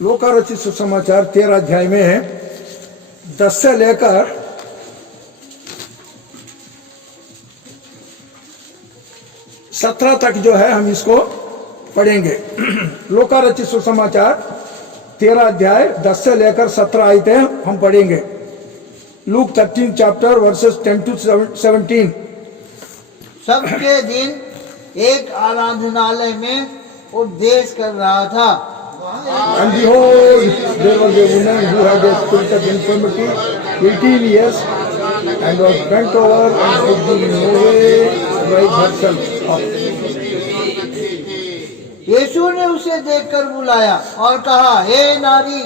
लोकारचित सुसमाचार 13 अध्याय में 10 से लेकर 17 तक जो है हम इसको पढ़ेंगे। लोकारचित सुसमाचार 13 अध्याय 10 से लेकर 17 आयतें हम पढ़ेंगे। Look 13 chapter versus 10 to 17। सबके दिन एक आराधनालय में उपदेश कर रहा था। And behold, there was a woman who had a spirit of infirmity 18 years and was bent over and could do no way right herself up. यीशु ने उसे देखकर बुलाया और कहा, हे नारी,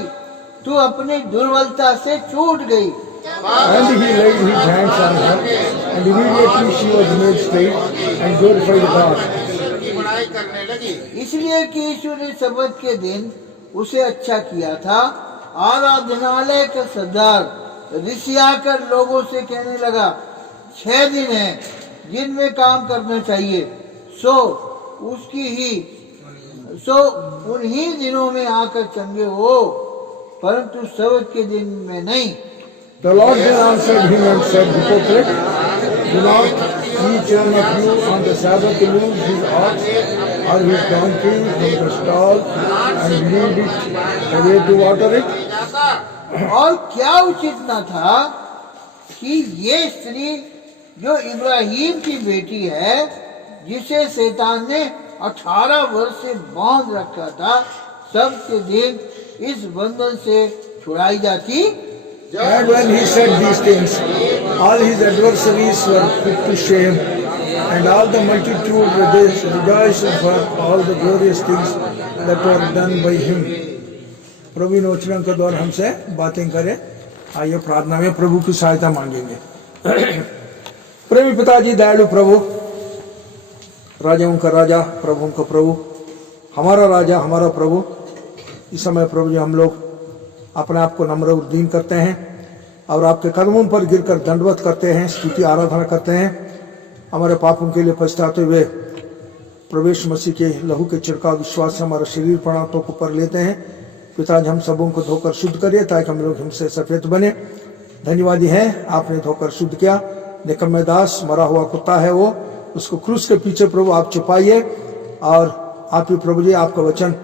तू अपनी दुर्बलता से छूट गई। And he laid his hands on her, and immediately she was made straight and glorified God. इसलिए कि यीशु ने सबत के दिन उसे अच्छा किया था। आराधनालय का सरदार रिसियाकर लोगों से कहने लगा, 6 दिन है जिनमें काम करना चाहिए, सो उन्हीं दिनों में आकर चंगे हो, परंतु सबत के दिन में नहीं। The Lord then answered him and said, Hypocrite, do not each one of you on the Sabbath remove his ox or his donkey from the stall and lead it away to water it? और क्या उचित न था कि ये स्त्री जो इब्राहिम की बेटी है, जिसे शैतान ने 18 वर्ष से बांध रखा था, सबके दिन इस बंधन से छुड़ाई जाती। And when he said these things, all his adversaries were put to shame, and all the multitude rejoiced for all the glorious things that were done by him. प्रभु इन वचनों के द्वारा हमसे बातें करें। आइए प्रार्थना में प्रभु की सहायता मांगेंगे। प्रेमी पिताजी, दयालु प्रभु, राजाओं का राजा, प्रभुओं का प्रभु, हमारा राजा, हमारा प्रभु, इस समय प्रभु जी हम लोग अपने आप को नम्र और दीन करते हैं और आपके कदमों पर गिरकर दंडवत करते हैं, स्तुति आराधना करते हैं। हमारे पापों के लिए पछताते हुए प्रवेश मसीह के लहू के छिड़काव विश्वास से हमारा शरीर प्राणों को पर लेते हैं। पिताजी, हम सबों को धोकर शुद्ध करिए ताकि हम लोग हमसे सफेद बने। धन्यवादी हैं, आपने धोकर शुद्ध किया। निकम्मे दास मरा हुआ कुत्ता है वो, उसको क्रूस के पीछे प्रभु आप छुपाइए और आप ही प्रभु जी आपका वचन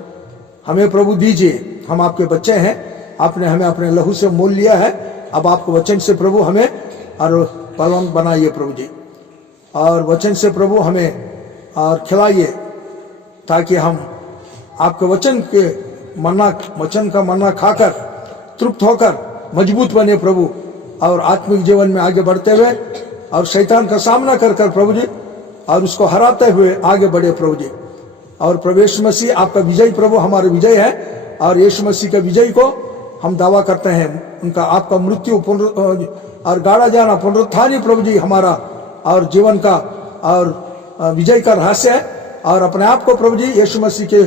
हमें प्रभु दीजिए। हम आपके बच्चे हैं, आपने हमें अपने लहू से मोल लिया है। अब आपके वचन से प्रभु हमें और बलवान बनाइए प्रभु जी, और वचन से प्रभु हमें और खिलाइए ताकि हम आपके वचन का मन्ना खाकर तृप्त होकर मजबूत बने प्रभु, और आत्मिक जीवन में आगे बढ़ते हुए और शैतान का सामना कर प्रभु जी और उसको हराते हुए आगे बढ़े प्रभु जी। और प्रवेश मसीह आपका विजय प्रभु हमारे विजय है, और यीशु मसीह का विजय को हम दावा करते हैं। उनका आपका मृत्यु और गाड़ा जाना पुनरुत्थान ही प्रभु जी हमारा और जीवन का और विजय का रहस्य है। और अपने आप को प्रभु जी यीशु मसीह के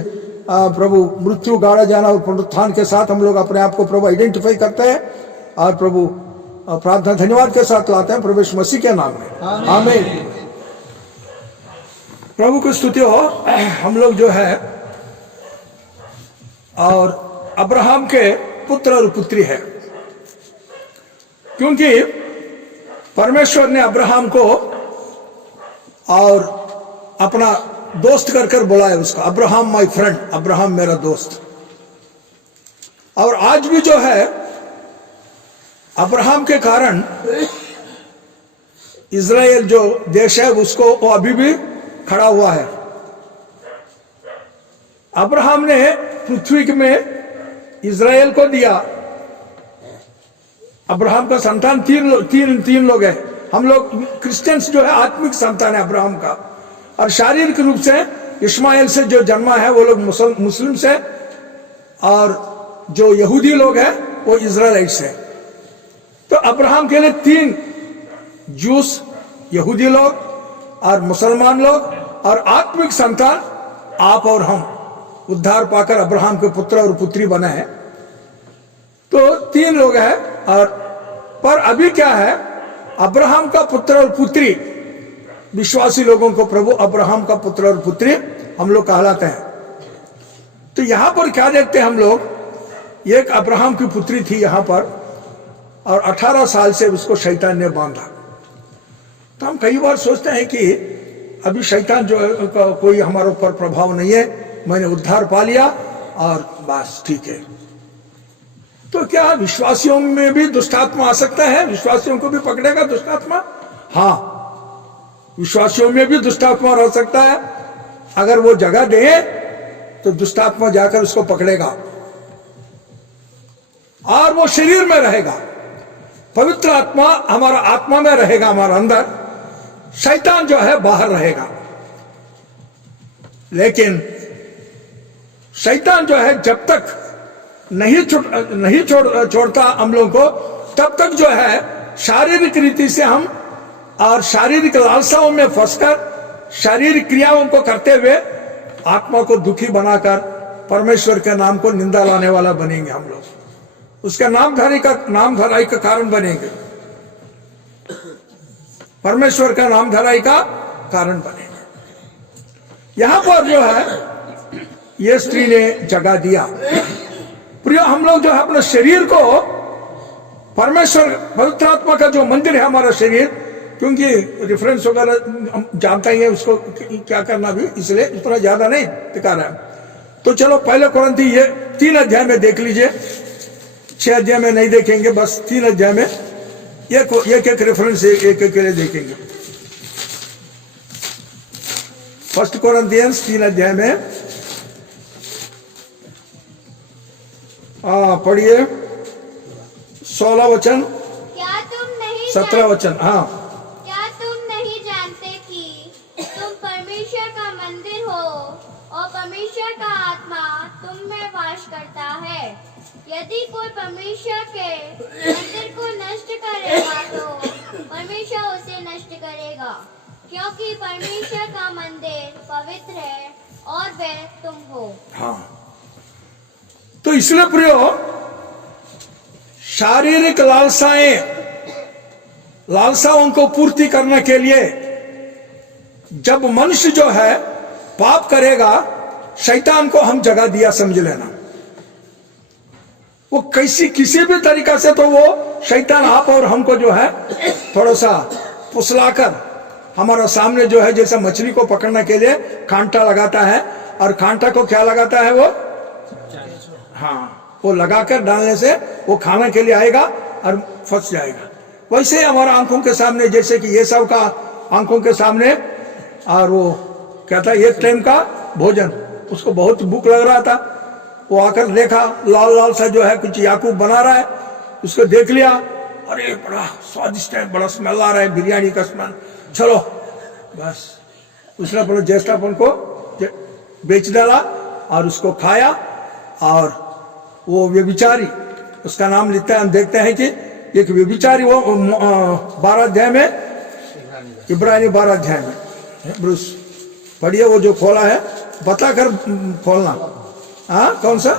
प्रभु मृत्यु, गाड़ा जाना और पुनरुत्थान के साथ हम लोग अपने आप को प्रभु आइडेंटिफाई करते हैं और प्रभु प्रार्थना धन्यवाद के साथ लाते हैं प्रवेश मसीह के नाम में, आमीन। प्रभु की स्तुति हो। हम लोग जो है और अब्राहम के पुत्र और पुत्री है, क्योंकि परमेश्वर ने अब्राहम को और अपना दोस्त कर बुलाया उसका, अब्राहम माय फ्रेंड, अब्राहम मेरा दोस्त। और आज भी जो है अब्राहम के कारण इज़राइल जो देश है उसको वो अभी भी खड़ा हुआ है। अब्राहम ने पृथ्वी में इज़राइल को दिया। अब्राहम का संतान तीन लोग हैं। हम लोग क्रिश्चियंस जो है आत्मिक संतान है अब्राहम का, और शारीरिक रूप से इस्माइल से जो जन्मा है वो लोग मुस्लिम से, और जो यहूदी लोग हैं वो इज़राइलाइट से। तो अब्राहम के लिए 3 जूस, यहूदी लोग और मुसलमान लोग, और आत्मिक संतान आप और हम उद्धार पाकर अब्राहम के पुत्र और पुत्री बने हैं। तो 3 लोग हैं। और पर अभी क्या है, अब्राहम का पुत्र और पुत्री, विश्वासी लोगों को प्रभु अब्राहम का पुत्र और पुत्री हम लोग कहलाते हैं। तो यहां पर क्या देखते हैं हम लोग एक अब्राहम की पुत्री थी यहाँ पर, और 18 साल से उसको शैतान ने बांधा। तो हम कई बार सोचते हैं कि अभी शैतान जो कोई हमारे ऊपर प्रभाव नहीं है, मैंने उद्धार पा लिया और बस ठीक है। तो क्या विश्वासियों में भी दुष्टात्मा आ सकता है? विश्वासियों को भी पकड़ेगा दुष्टात्मा? हाँ, विश्वासियों में भी दुष्टात्मा रह सकता है। अगर वो जगह दे तो दुष्टात्मा जाकर उसको पकड़ेगा और वो शरीर में रहेगा। पवित्र आत्मा हमारा आत्मा में रहेगा, हमारा अंदर। शैतान जो है बाहर रहेगा। लेकिन शैतान जो है जब तक नहीं छोड़ता हम लोगों को, तब तक जो है शारीरिक रीति से हम और शारीरिक लालसाओं में फंसकर शारीरिक क्रियाओं को करते हुए आत्मा को दुखी बनाकर परमेश्वर के नाम को निंदा लाने वाला बनेंगे हम लोग। उसका नाम धराई का कारण बनेंगे, परमेश्वर का नाम धराई का कारण बनेंगे। यहां पर जो है ये स्त्री ने जगह दिया। प्रिय, हम लोग जो है अपने शरीर को परमेश्वर पवित्र आत्मा का जो मंदिर है हमारा शरीर, क्योंकि रेफरेंस वगैरह हम जानते ही है उसको क्या करना भी, इसलिए उतना ज्यादा नहीं दिखा रहा है। तो चलो पहले कुरिन्थी ये 3 अध्याय में देख लीजिए, 6 अध्याय में नहीं देखेंगे, बस 3 अध्याय में एक रेफरेंस एक के लिए देखेंगे। 1 कोरिन्थियंस 3 अध्याय में पढ़िए 16 वचन, क्या तुम नहीं 17 वचन। हाँ, क्या तुम नहीं जानते कि तुम परमेश्वर का मंदिर हो और परमेश्वर का आत्मा तुम में वास करता है? यदि कोई परमेश्वर के मंदिर को नष्ट करेगा तो परमेश्वर उसे नष्ट करेगा, क्योंकि परमेश्वर का मंदिर पवित्र है और वह तुम हो। हाँ, तो इसलिए प्रियो, शारीरिक लालसाओं को पूर्ति करने के लिए जब मनुष्य जो है पाप करेगा, शैतान को हम जगह दिया समझ लेना। वो किसी भी तरीका से तो वो शैतान आप और हमको जो है थोड़ा सा फुसलाकर हमारा सामने जो है, जैसा मछली को पकड़ने के लिए कांटा लगाता है, और कांटा को क्या लगाता है वो? हाँ, वो लगाकर डालने से वो खाने के लिए आएगा और फंस जाएगा। वैसे ही हमारा आंखों के सामने, जैसे कि ये सब का आंखों के सामने, और वो क्या था, एक टाइम का भोजन, उसको बहुत भूख लग रहा था, वो आकर देखा लाल लाल सा जो है कुछ याकूब बना रहा है, उसको देख लिया, अरे बड़ा स्वादिष्ट है, बड़ा स्मेल आ रहा है, बिरयानी का स्मेल, चलो बस उसने अपने ज्येष्ठापन को बेच डाला और उसको खाया। और वो व्यभिचारी, उसका नाम लिखता है, हम देखते हैं कि एक व्यभिचारी, वो 12 अध्याय में, इब्रानी 12 अध्याय में, ब्रूस पढ़िए, वो जो खोला है बताकर खोलना। हाँ, कौन सा?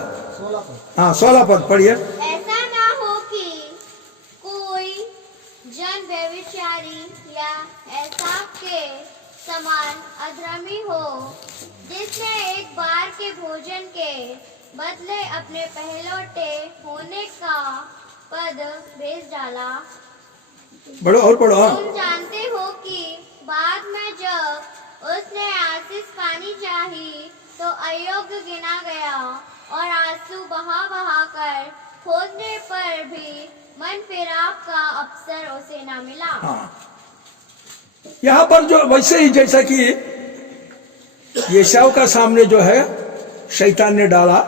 16 पद पढ़िए। ऐसा ना हो कि कोई जन व्यभिचारी या ऐसा के समान अधर्मी हो, जिसने एक बार के भोजन के बदले अपने पहलौठे होने का पद भेज डाला। पढ़ो और पढ़ो। तुम जानते हो कि बाद में जब उसने आशीष पानी चाही तो अयोग्य गिना गया, और आंसू बहा कर खोजने पर भी मन फिराव का अवसर उसे न मिला। हाँ, यहाँ पर जो वैसे ही जैसा कि येशाऊ का सामने जो है शैतान ने डाला,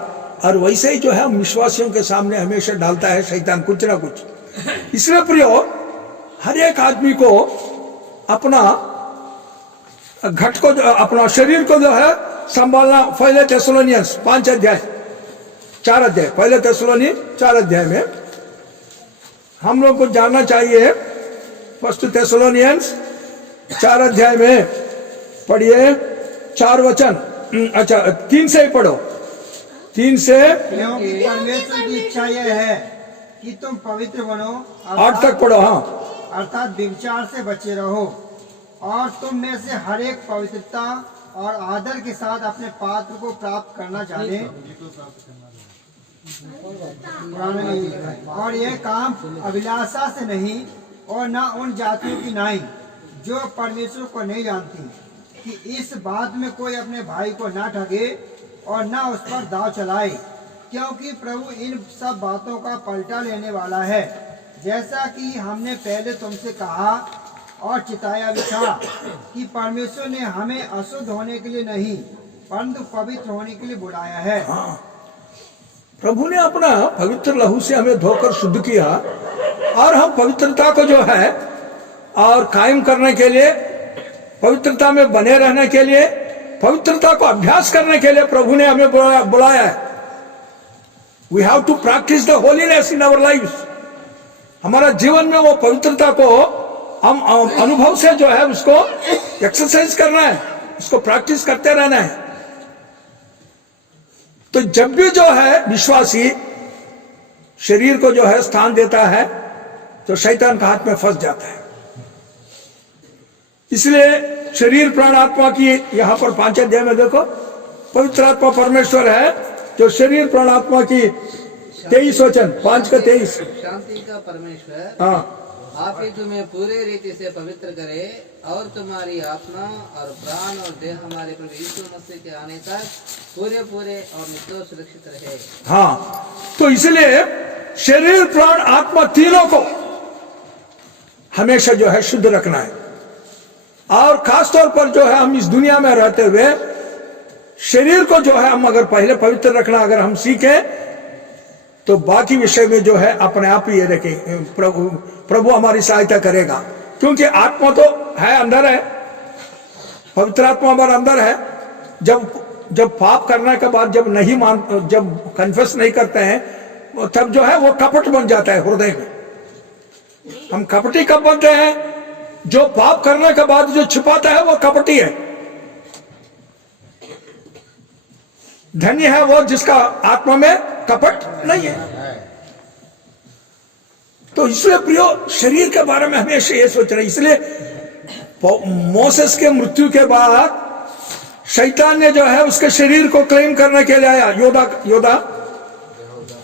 और वैसे ही जो है विश्वासियों के सामने हमेशा डालता है शैतान कुछ ना कुछ। इसलिए प्रियो, हर एक आदमी को अपना घट को, अपना शरीर को जो है संभालना। पहले थेसलोनियंस 5 अध्याय 4 अध्याय, पहले थेसलोनी 4 अध्याय में हम लोग को जानना चाहिए। 1 थेसलोनियंस 4 अध्याय में पढ़िए 4 वचन। अच्छा, 3 से ही पढ़ो, 3 से। क्योंकि परमेश्वर की इच्छा यह है कि तुम पवित्र बनो, 8 तक पढ़ो। हाँ, अर्थात व्यभिचार से बचे रहो, और तुम में से हर एक पवित्रता और आदर के साथ अपने पात्र को प्राप्त करना जाने। पुराने में लिखा है। और यह काम अभिलाषा से नहीं और न उन जातियों की नहीं जो परमेश्वर को नहीं जानती, कि इस बात में कोई अपने भाई को ना ठगे और ना उस पर दाव चलाए, क्योंकि प्रभु इन सब बातों का पलटा लेने वाला है, जैसा कि हमने पहले तुमसे कहा और चिताया भी था कि परमेश्वर ने हमें अशुद्ध होने के लिए नहीं परंतु पवित्र होने के लिए बुलाया है। प्रभु ने अपना पवित्र लहू से हमें धोकर शुद्ध किया और हम पवित्रता को जो है और कायम करने के लिए, पवित्रता में बने रहने के लिए, पवित्रता को अभ्यास करने के लिए प्रभु ने हमें बुलाया है। We have to practice the holiness in our life. हमारा जीवन में वो पवित्रता को हम अनुभव से जो है उसको एक्सरसाइज करना है, उसको प्रैक्टिस करते रहना है। तो जब भी जो है विश्वासी शरीर को जो है स्थान देता है तो शैतान का हाथ में फंस जाता है। इसलिए शरीर प्राण आत्मा की यहां पर 5 अध्याय में देखो, पवित्र आत्मा परमेश्वर है जो शरीर प्राण आत्मा की 23 वचन 5 का 23। शांति का परमेश्वर हाँ, आप ही तुम्हें पूरे रीति से पवित्र करे और तुम्हारी आत्मा और प्राण और देह हमारे प्रभु यीशु मसीह के आने तक पूरे पूरे और निर्दोष सुरक्षित रहे। हाँ, तो इसलिए शरीर प्राण आत्मा तीनों को हमेशा जो है शुद्ध रखना है। और खासतौर पर जो है हम इस दुनिया में रहते हुए शरीर को जो है हम अगर पहले पवित्र रखना अगर हम सीखें तो बाकी विषय में जो है अपने आप ही ये रखें, प्रभु हमारी सहायता करेगा। क्योंकि आत्मा तो है अंदर है, पवित्र आत्मा हमारे अंदर है। जब पाप करने के बाद जब कन्फेस नहीं करते हैं तब जो है वो कपट बन जाता है हृदय में। हम कपटी कब बनते हैं? जो पाप करने के बाद जो छिपाता है वो कपटी है। धन्य है वो जिसका आत्मा में कपट नहीं है। तो इसलिए प्रियो शरीर के बारे में हमेशा ये सोच रहे। इसलिए मोसेस के मृत्यु के बाद शैतान ने जो है उसके शरीर को क्लेम करने के लिए आया।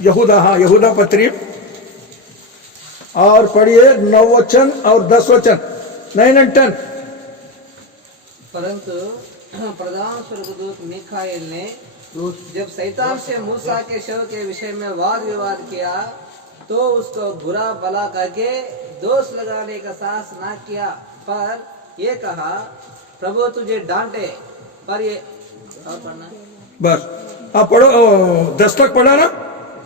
यहूदा पत्री और पढ़िए 9 वचन और 10 वचन 9 और 10। परंतु प्रधान स्वर्गदूत मिखाएल ने जब शैतान से मूसा के शव के विषय में वाद विवाद किया तो उसको बुरा भला करके दोष लगाने का साहस न किया, पर ये कहा प्रभु तुझे डांटे। पर ये और पढ़ना बस आप पढ़ो 10 तक पढ़ा ना।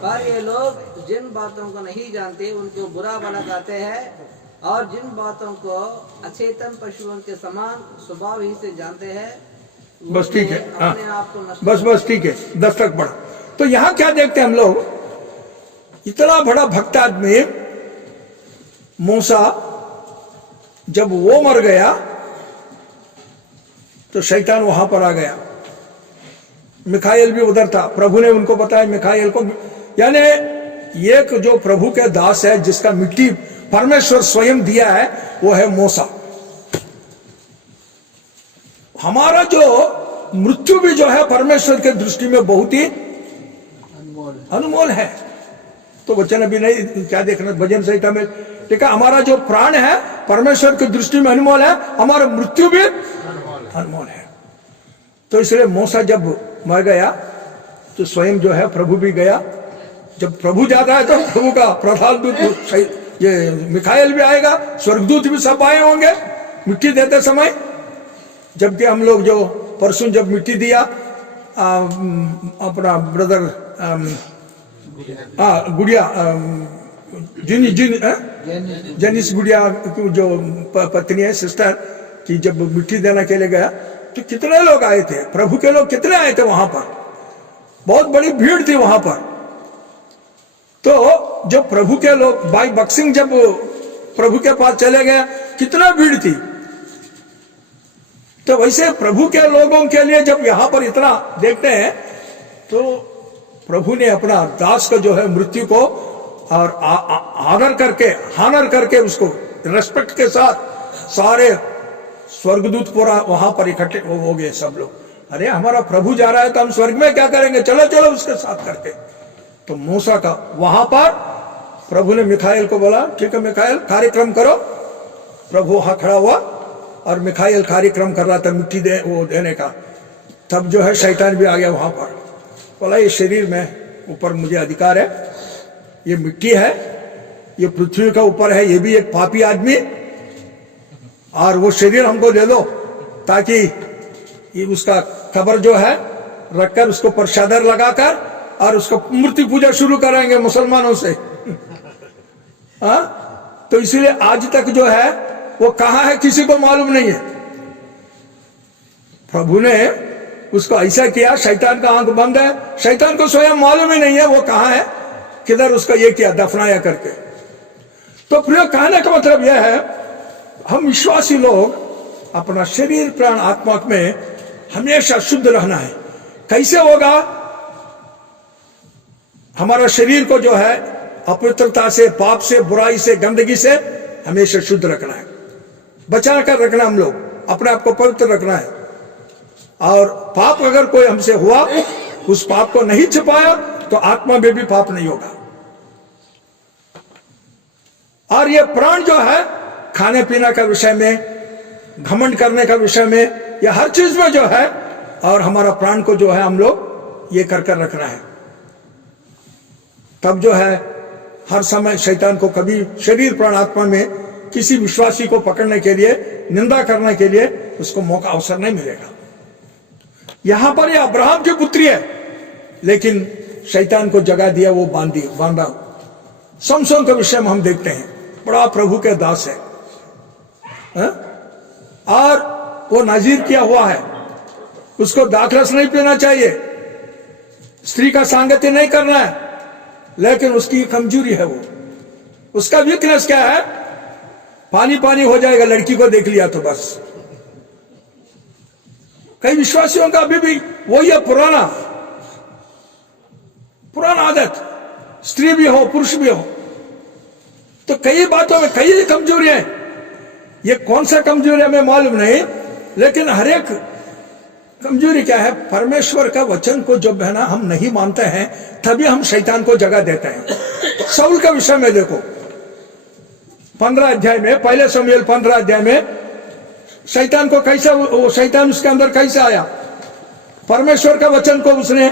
पर ये लोग जिन बातों को नहीं जानते उनको बुरा भला कहते हैं और जिन बातों को अचेतन पशुओं के समान स्वभाव ही से जानते हैं बस ठीक है। हाँ, अपने आप को नष्ट बस ठीक है 10 तक पढ़ो। तो यहां क्या देखते हैं हम लोग, इतना बड़ा भक्त आदमी मूसा जब वो मर गया तो शैतान वहां पर आ गया। मिखाएल भी उधर था। प्रभु ने उनको बताया मिखाएल को, यानी एक जो प्रभु के दास है जिसका मिट्टी परमेश्वर स्वयं दिया है वो है मूसा। हमारा जो मृत्यु भी जो है परमेश्वर के दृष्टि में बहुत ही अनमोल है। तो वचन अभी नहीं क्या देखना, भजन संहिता में देखा हमारा जो प्राण है परमेश्वर की दृष्टि में अनमोल है, हमारा मृत्यु भी अनमोल है। तो इसलिए मूसा जब मर गया तो स्वयं जो है प्रभु भी गया। जब प्रभु जाता है तो प्रभु का प्रधान दूत ये मिखाएल भी आएगा, स्वर्गदूत भी सब आए होंगे मिट्टी देते समय। जबकि हम लोग जो परसों जब मिट्टी दिया अपना ब्रदर गुड़िया जेनिस गुड़िया की जो पत्नी है सिस्टर की, जब मिट्टी देने के लिए गया तो कितने लोग आए थे, प्रभु के लोग कितने आए थे वहां पर, बहुत बड़ी भीड़ थी वहां पर। तो जब प्रभु के लोग भाई बक्सिंग जब प्रभु के पास चले गए कितना भीड़ थी। तो वैसे प्रभु के लोगों के लिए जब यहां पर इतना देखते हैं तो प्रभु ने अपना दास को जो है मृत्यु को और आदर करके हानर करके उसको रेस्पेक्ट के साथ सारे स्वर्गदूत पूरा वहां पर इकट्ठे हो गए सब लोग। अरे हमारा प्रभु जा रहा है तो हम स्वर्ग में क्या करेंगे, चलो चलो उसके साथ करके। तो मूसा का वहां पर प्रभु ने मिखाइल को बोला, ठीक है मिखाइल कार्यक्रम करो। प्रभु वहां खड़ा हुआ और मिखाइल कार्यक्रम कर रहा था मिट्टी देने का। तब जो है शैतान भी आ गया वहां पर, बोला ये शरीर में ऊपर मुझे अधिकार है, ये मिट्टी है, ये पृथ्वी का ऊपर है, ये भी एक पापी आदमी, और वो शरीर हमको दे दो ताकि ये उसका कब्र जो है रखकर उसको पर चादर लगाकर और उसको मूर्ति पूजा शुरू करेंगे मुसलमानों से। हाँ, तो इसलिए आज तक जो है वो कहां है किसी को मालूम नहीं है। प्रभु ने उसको ऐसा किया, शैतान का आंख बंद है, शैतान को स्वयं मालूम ही नहीं है वो कहां है, किधर उसका ये किया दफनाया करके। तो प्रिय कहने का मतलब यह है, हम विश्वासी लोग अपना शरीर प्राण आत्मा में हमेशा शुद्ध रहना है। कैसे होगा? हमारा शरीर को जो है अपवित्रता से, पाप से, बुराई से, गंदगी से हमेशा शुद्ध रखना है, बचा कर रखना, हम लोग अपने आप को पवित्र रखना है। और पाप अगर कोई हमसे हुआ, उस पाप को नहीं छिपाया तो आत्मा में भी पाप नहीं होगा। और ये प्राण जो है खाने पीने का विषय में, घमंड करने का विषय में, या हर चीज में जो है, और हमारा प्राण को जो है हम लोग ये कर कर रखना है। तब जो है हर समय शैतान को कभी शरीर प्राण आत्मा में किसी विश्वासी को पकड़ने के लिए, निंदा करने के लिए उसको मौका अवसर नहीं मिलेगा। यहां पर ये अब्राहम की पुत्री है, लेकिन शैतान को जगह दिया, वो बांधा। समसोन के विषय में हम देखते हैं, बड़ा प्रभु के दास है, और वो नाजीर किया हुआ है, उसको दाखरस नहीं पीना चाहिए, स्त्री का सांगत्य नहीं करना है, लेकिन उसकी कमजोरी है, वो उसका वीकनेस क्या है, पानी पानी हो जाएगा लड़की को देख लिया तो बस। कई विश्वासियों का अभी भी वही है, पुराना आदत, स्त्री भी हो पुरुष भी हो। तो कई बातों में कई कमजोरियां, ये कौन सा कमजोरी हमें मालूम नहीं, लेकिन हर एक कमजोरी क्या है, परमेश्वर का वचन को जब है ना हम नहीं मानते हैं, तभी हम शैतान को जगह देते हैं। शाऊल के विषय में देखो, 15 अध्याय में, पहले शमूएल 15 अध्याय में शैतान को कैसा, वो शैतान उसके अंदर कैसे आया, परमेश्वर का वचन को उसने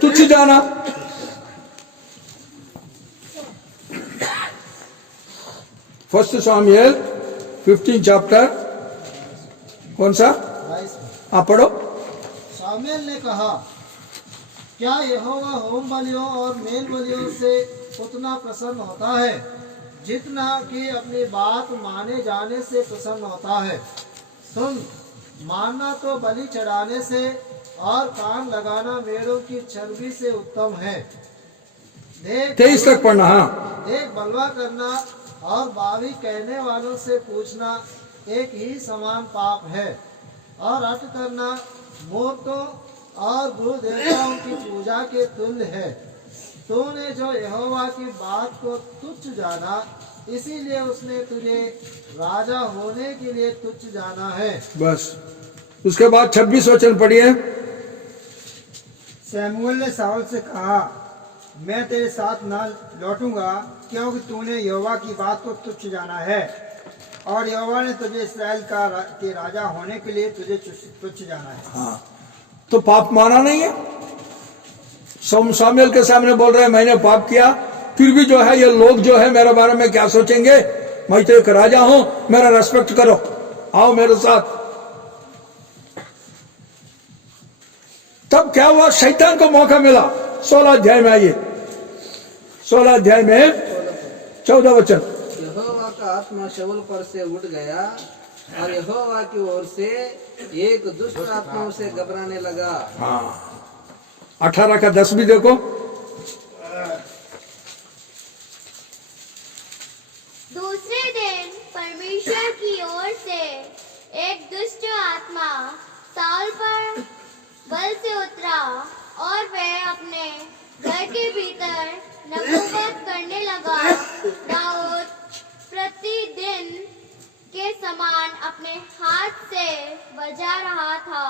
तुच्छ जाना। फर्स्ट शमूएल 15 चैप्टर, कौन सा आप पढ़ो। शामूएल ने कहा, क्या यहोवा होम बलियों और मेल बलियों से उतना प्रसन्न होता है जितना कि अपनी बात माने जाने से प्रसन्न होता है? सुन, मानना तो बलि चढ़ाने से और कान लगाना मेढ़ों की चर्बी से उत्तम है। देख 23 तक पढ़ना। हाँ, देख, बलवा करना और बावी कहने वालों से पूछना एक ही समान पाप है, और अट करना मूर्तों और गुरु देवताओं की पूजा के तुल्य है। तूने जो यहोवा की बात को तुच्छ जाना, इसीलिए उसने तुझे राजा होने के लिए तुच्छ जाना है। बस उसके बाद 26 वचन पढ़िए। शमूएल ने शाऊल से कहा, मैं तेरे साथ न लौटूंगा, क्योंकि तूने यहोवा की बात को तुच्छ जाना है, और यहोवा ने तुझे इस्राएल के राजा होने के लिए तुझे तुच्छ जाना है। हाँ, तो पाप माना नहीं है। शमूएल के सामने बोल रहे हैं मैंने पाप किया, फिर भी जो है ये लोग जो है मेरे बारे में क्या सोचेंगे, मैं तो एक राजा हूं, मेरा रेस्पेक्ट करो, आओ मेरे साथ। तब क्या हुआ, शैतान को मौका मिला। 16 अध्याय में आइए, 16 अध्याय में 14 वचन। यहोवा का आत्मा शाऊल पर से उठ गया और यहोवा की ओर से एक दुष्ट आत्मा उसे घबराने लगा। हाँ, 18 का 10 भी देखो। दूसरे दिन परमेश्वर की ओर से एक दुष्ट आत्मा साउल पर बल से उतरा और वह अपने घर के भीतर नबूवत करने लगा। दाऊद प्रतिदिन के समान अपने हाथ से बजा रहा था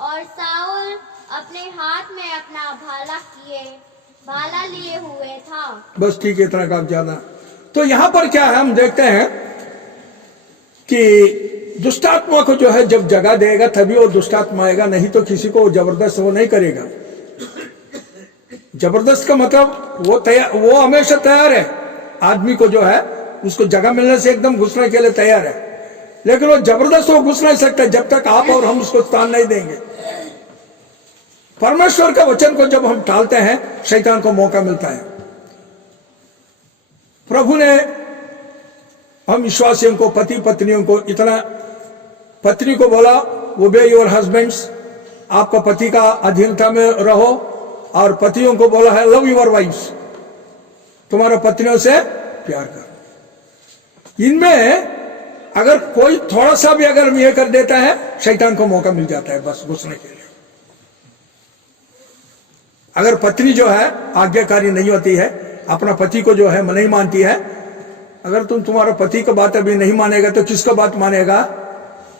और साउल अपने हाथ में अपना भाला किए भाला लिए हुए था। बस ठीक है, इतना काम ज्यादा। तो यहां पर क्या है, हम देखते हैं कि दुष्टात्मा को जो है जब जगह देगा तभी वो दुष्टात्मा आएगा, नहीं तो किसी को जबरदस्त वो नहीं करेगा। जबरदस्त का मतलब वो हमेशा तैयार है, आदमी को जो है उसको जगह मिलने से एकदम घुसने के लिए तैयार है, लेकिन वो जबरदस्त वो घुस नहीं सकता जब तक आप और हम उसको स्थान नहीं देंगे। परमेश्वर का वचन को जब हम टालते हैं शैतान को मौका मिलता है। प्रभु ने हम विश्वासियों को, पति पत्नियों को इतना, पत्नी को बोला ओबे योर हस्बैंड्स, आपका पति का अधीनता में रहो, और पतियों को बोला है लव योर वाइफ्स, तुम्हारा पत्नियों से प्यार करो। इनमें अगर कोई थोड़ा सा भी अगर ये कर देता है शैतान को मौका मिल जाता है बस घुसने के लिए। अगर पत्नी जो है आज्ञाकारी नहीं होती है, अपना पति को जो है नहीं मानती है, अगर तुम्हारा पति का बात अभी नहीं मानेगा तो किसका बात मानेगा?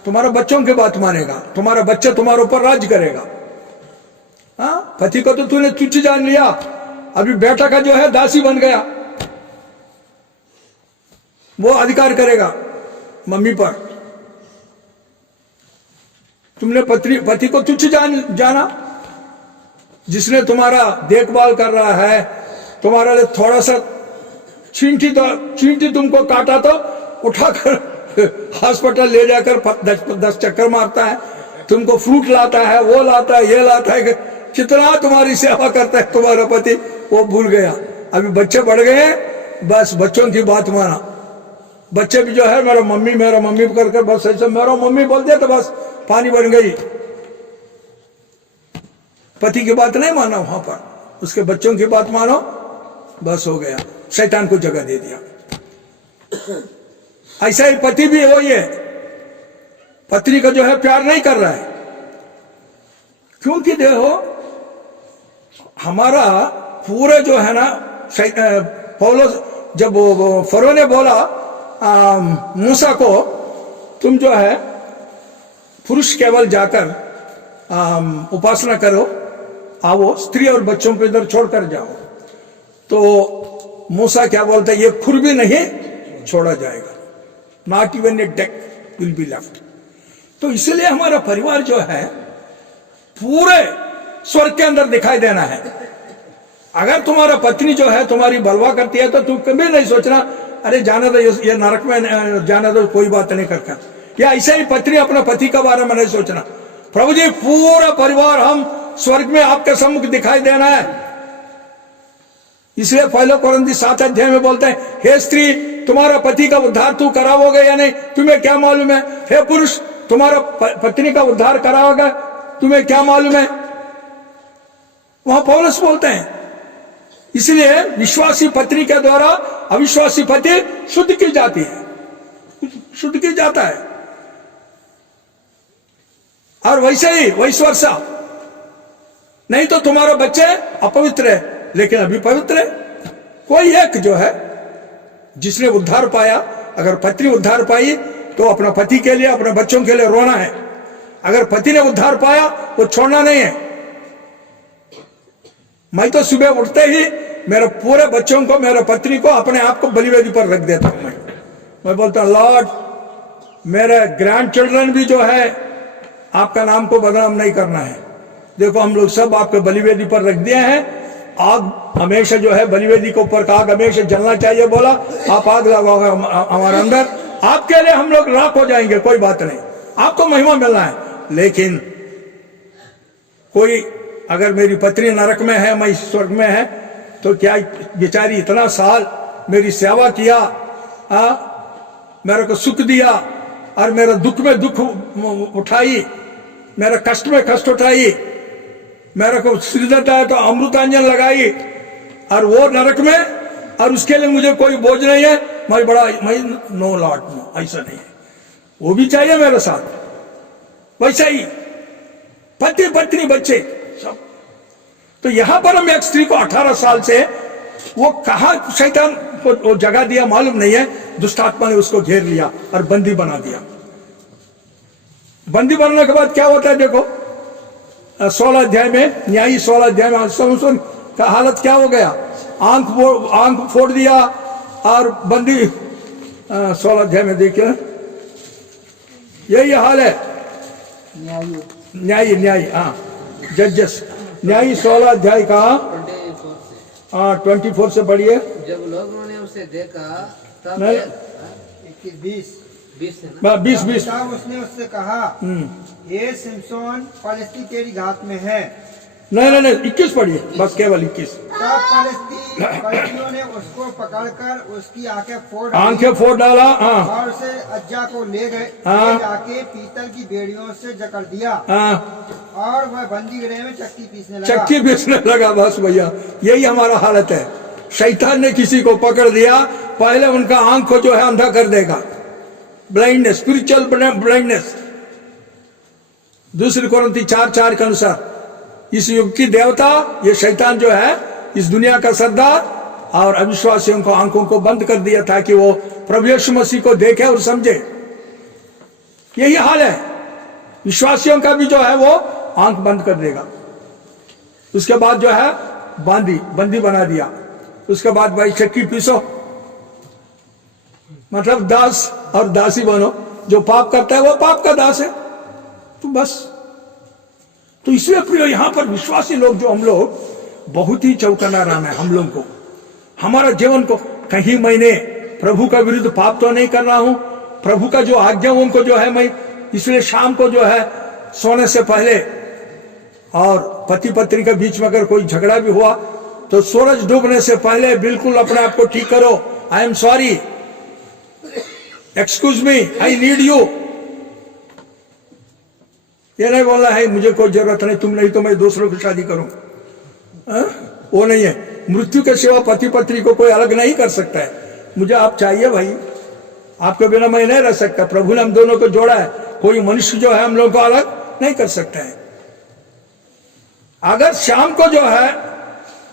तुम्हारा बच्चों की बात मानेगा, तुम्हारा बच्चा तुम्हारे ऊपर राज करेगा। हाँ, पति को तो तूने तुच्छ जान लिया, अभी बेटा का जो है दासी बन गया, वो अधिकार करेगा मम्मी पर। तुमने पति को तुच्छ जाना, जिसने तुम्हारा देखभाल कर रहा है, तुम्हारे लिए थोड़ा सा चींटी तुमको काटा तो उठाकर हॉस्पिटल ले जाकर 10 चक्कर मारता है, तुमको फ्रूट लाता है, वो लाता है, ये लाता है, कितना तुम्हारी सेवा करता है तुम्हारा पति, वो भूल गया। अभी बच्चे बढ़ गए, बस बच्चों की बात माना। बच्चे भी जो है मेरा मम्मी करके बस ऐसे मेरा मम्मी बोल दिया तो बस पानी बन गई। पति की बात नहीं माना वहां पर, उसके बच्चों की बात मानो, बस हो गया, शैतान को जगह दे दिया। ऐसा ही पति भी वही है, पत्नी का जो है प्यार नहीं कर रहा है, क्योंकि देखो हमारा पूरे जो है ना, पौलुस जब फरो ने बोला मूसा को तुम जो है पुरुष केवल जाकर उपासना करो, आओ स्त्री और बच्चों को इधर छोड़कर जाओ, तो मूसा क्या बोलता है, ये खुर भी नहीं छोड़ा जाएगा, not even a deck will be left. तो इसलिए हमारा परिवार जो है पूरे स्वर्ग के अंदर दिखाई देना है। अगर तुम्हारा पत्नी जो है तुम्हारी बलवा करती है तो तुम कभी नहीं सोचना अरे जाने दो, ये नरक में जाने दो, कोई बात नहीं करता, या ऐसे ही पत्नी अपना पति के बारे में नहीं सोचना। प्रभु जी पूरा परिवार हम स्वर्ग में आपके सम्मुख दिखाई देना है। इसलिए पहले कोरिन्थी 7 अध्याय में बोलते हैं, हे स्त्री तुम्हारा पति का उद्धार तू कराओगे या नहीं, तुम्हें क्या मालूम है? हे पुरुष तुम्हारा पत्नी का उद्धार कराओगे, तुम्हें क्या मालूम है? वहां पौलुस बोलते हैं। इसलिए विश्वासी पत्नी के द्वारा अविश्वासी पति शुद्ध की जाती है, शुद्ध की जाता है, और वैसे ही वैश्य वर्षा। नहीं तो तुम्हारा बच्चे अपवित्र है लेकिन अभी पवित्र है। कोई एक जो है जिसने उद्धार पाया, अगर पत्नी उद्धार पाई तो अपना पति के लिए, अपने बच्चों के लिए रोना है। अगर पति ने उद्धार पाया वो छोड़ना नहीं है। मैं तो सुबह उठते ही मेरे पूरे बच्चों को, मेरे पत्नी को, अपने आप को बलिवेदी पर रख देता हूं। मैं बोलता हूं लॉर्ड मेरे ग्रैंड चिल्ड्रन भी जो है आपका नाम को बदनाम नहीं करना है। देखो हम लोग सब आपके बलिवेदी पर रख दिए हैं, आग हमेशा जो है बलिवेदी के ऊपर का आग हमेशा जलना चाहिए। बोला आप आग लगाओगे हमारे अंदर, आपके लिए हम लोग राख हो जाएंगे, कोई बात नहीं, आपको महिमा मिलना है। लेकिन कोई अगर मेरी पत्नी नरक में है, मैं स्वर्ग में है, तो क्या बेचारी इतना साल मेरी सेवा किया, मेरे को सुख दिया और मेरा दुख में दुख उठाई, मेरा कष्ट में कष्ट उठाई, मेरे को सिरदर्द आया तो अमृतांजन लगाई, और वो नरक में, और उसके लिए मुझे कोई बोझ नहीं है। मैं नो लॉर्ड नो, ऐसा नहीं है। वो भी चाहिए मेरे साथ। वैसा ही पति पत्नी बच्चे सब। तो यहां पर हम एक स्त्री को 18 साल से वो कहां शैतान को जगह दिया मालूम नहीं है, दुष्टात्मा ने उसको घेर लिया और बंदी बना दिया। बंदी बनने के बाद क्या होता है देखो, 16 अध्याय में, न्यायी 16 अध्याय में का हालत क्या हो गया, आंख फोड़ दिया और बंदी 16 अध्याय में देखिए यही हाल है। न्यायी हाँ जजेस, न्यायी 16 अध्याय का 24 से पढ़िए। जब लोगों ने उसे देखा तब नहीं। 20 है ना? 20 तब उसने उससे कहा, हे सिमसोन, पलिश्ती तेरी घात में है। नहीं 21 पढ़िए, बस केवल 21। तब पलिश्तियों ने उसको पकड़कर उसकी आंखें फोड़ डाला हाँ। और उसे अज्जा को ले गए, हाँ। ले जाके पीतल की बेड़ियों से जकड़ दिया हाँ और वह बंदी गृह में चक्की पीसने लगा। चक्की पीसने लगा। बस भैया यही हमारा हालत है। शैतान ने किसी को पकड़ दिया, पहले उनका आंख को जो है अंधा कर देगा, ब्लाइंडनेस, स्पिरिचुअल ब्लाइंडनेस। दूसरी कोरिन्थी 4:4 के अनुसार इस युग की देवता ये शैतान जो है, इस दुनिया का सरदार, और अविश्वासियों को आंखों को बंद कर दिया ताकि वो प्रभु यीशु मसीह को देखे और समझे। यही हाल है, विश्वासियों का भी जो है वो आंख बंद कर देगा। उसके बाद जो है बंदी बना दिया। उसके बाद भाई चक्की पीसो, मतलब दास और दासी बनो। जो पाप करता है वो पाप का दास है। तो बस, तो इसलिए प्रियो यहां पर विश्वासी लोग जो हम लोग बहुत ही चौकन्ना रहना है हम लोग को, हमारा जीवन को। कहीं मैंने प्रभु का विरुद्ध पाप तो नहीं कर रहा हूं, प्रभु का जो आज्ञाओं को जो है मैं, इसलिए शाम को जो है सोने से पहले और पति पत्नी के बीच में अगर कोई झगड़ा भी हुआ तो सूरज डूबने से पहले बिल्कुल अपने आप को ठीक करो। I am sorry, excuse me, I need you. ये नहीं बोलना है मुझे कोई जरूरत नहीं, तुम नहीं तो मैं दूसरों की शादी करूं। वो नहीं है। मृत्यु के सिवा पति पत्नी को कोई अलग नहीं कर सकता है। मुझे आप चाहिए भाई, आपके बिना मैं नहीं रह सकता। प्रभु ने हम दोनों को जोड़ा है, कोई मनुष्य जो है हम लोगों को अलग नहीं कर सकता है। अगर शाम को जो है